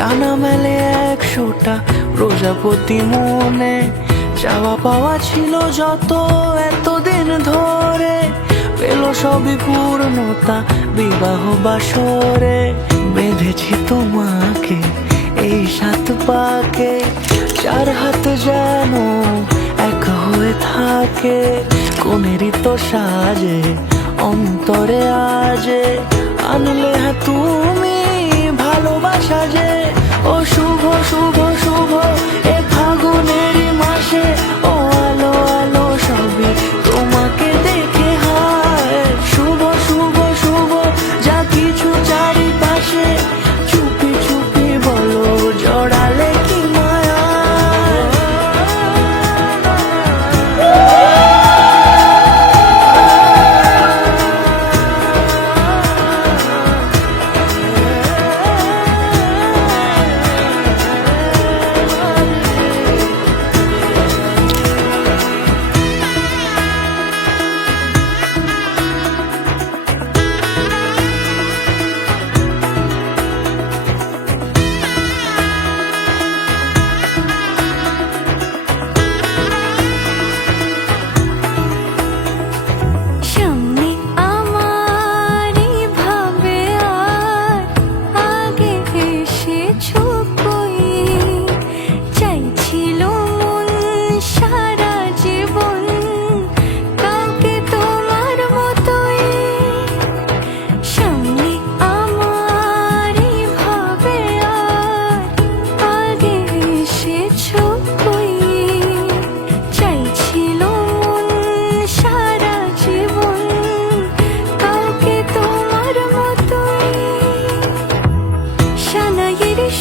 ডানা মেলে 100টা প্রজাপতি মনে, চাওয়া পাওয়া ছিল যত এতদিন ধরে, পেল সবই পূর্ণতা বিবাহ বাসরে। বেঁধেছি তোমাকে এই 7 পাকে, 4 হাত যেন এক হয়ে থাকে। কোনেরই তো সাজে অন্তরে আজে, আনলে হ্যাঁ তুমি ভালোবাসা যে। ও শুভ শুভ শুভ এ ফাগুনেরই মাসে, ও আলো আলো সবই তোমাকে দেখে হয়। শুভ শুভ শুভ যা কিছু চারিপাশে, চুপি চুপি বলো জড়ালে কি মায়া।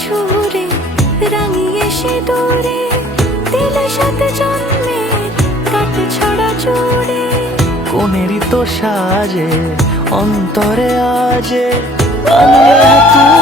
সুরে রাঙিয়ে সে দূরে, দিলে 7 জন্মের কাট ছড়া জুড়ে। কোনেরই তো সাজে অন্তরে আজে, আনলে তুমি